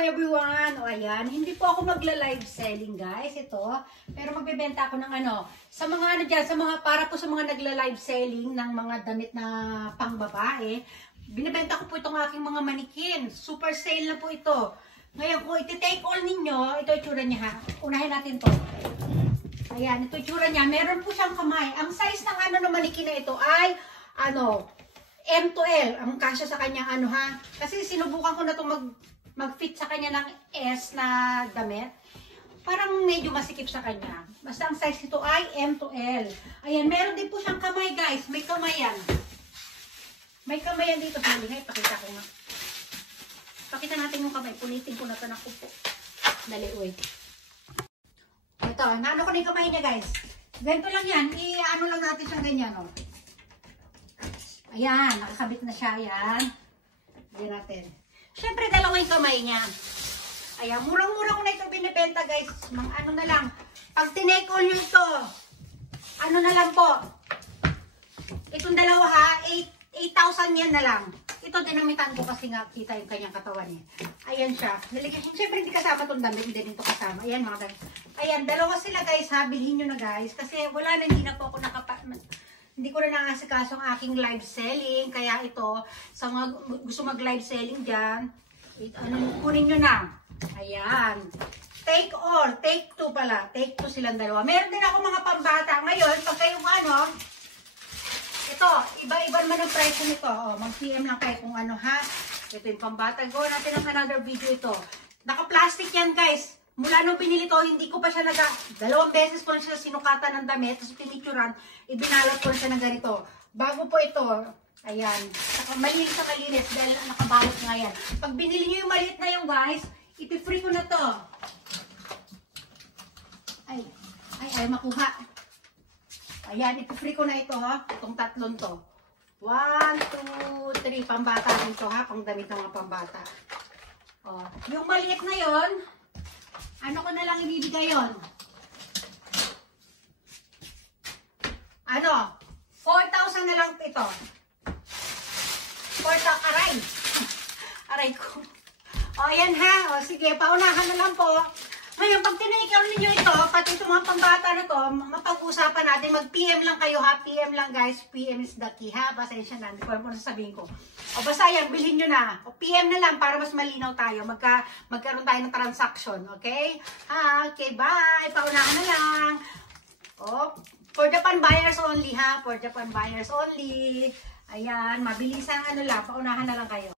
everyone! O ayan, hindi po ako magla-live selling guys, ito. Pero magbebenta ako ng ano, sa mga ano dyan, para po sa mga nagla-live selling ng mga damit na pangbabae. Binibenta ko po itong aking mga manikin. Super sale na po ito. Ngayon kung iti-take all ninyo, ito itsura niya ha. Unahin natin to. Ayan, ito itsura niya. Meron po siyang kamay. Ang size ng ano ng manikin na ito ay, ano, M to L. Ang kasya sa kanyang ano ha. Kasi sinubukan ko na itong mag-fit sa kanya ng S na damit. Parang medyo masikip sa kanya. Basta ang size nito ay M to L. Ayan, meron din po siyang kamay guys. May kamay yan. May kamay yan dito. Halingay, pakita ko nga. Pakita natin yung kamay. Punitin ko na ito ng kupo. Dali, wait. Ito, naano ko na yung kamay niya guys. Ganito lang yan. I-ano lang natin siya ganyan, oh. Ayan, nakakabit na siya. Ayan. Ayan natin. Siyempre, dalawa yung kamay niya. Ayan, murang-murang ko na ito binibenta guys. Ano na lang. Pag tinekol nyo ito, ano na lang po. Itong dalawa ha, 8,000 yan na lang. Ito dinamitan ko kasi nga kita yung kanyang katawan eh. Ayan siya. Siyempre hindi kasama itong damit, hindi rin ito kasama. Ayan mga damit. Ayan, dalawa sila guys ha, bilhin nyo na guys. Kasi wala na, hindi na po ako hindi ko na nangasikaso ang aking live selling. Kaya ito, sa mga gusto mag-live selling dyan, kunin nyo na. Ayan. Take all. Take two pala. Take two silang dalawa. Meron din ako mga pambata. Ngayon, pag kayong ano, ito, iba-iba naman ang presyo nito. Oh, mag-PM lang kayo kung ano ha. Ito yung pambata. Go natin ang another video ito. Naka-plastic yan guys. Mula nung pinili ko, hindi ko pa siya dalawang beses ko na siya sinukatan ng damit, tapos pinituran, ibinalot ko na siya ng ganito. Bago po ito, ayan, malinis sa malinis dahil nakabalot nga yan. Pag binili nyo yung maliit na yung guys, ipi-free ko na to. Ay, makuha. Ayan, ipi-free ko na ito ha, itong tatlong to. 1, 2, 3, pambata dito ha, pang damit ng mga pambata. Oh, yung maliit na yon, ano ko na lang ibibigay yun? Ano? 4,000 na lang ito. 4,000, aray. Aray ko. O, ayan ha. O, sige, paunahan na lang po. Ngayon, pag tinikaw ninyo ito, pati itong mga pambata na to, mapag-usapan natin. Mag-PM lang kayo ha. PM lang guys. PM is the key ha. Pasensya na. Hindi ko alam kung sasabihin ko. O basta yan, bilhin nyo na. O PM na lang para mas malinaw tayo. Magkaroon tayo ng transaction. Okay? Ha? Okay, bye. Paunahan na lang. O, for Japan buyers only ha. For Japan buyers only. Ayan, mabilis ang ano lang. Paunahan na lang kayo.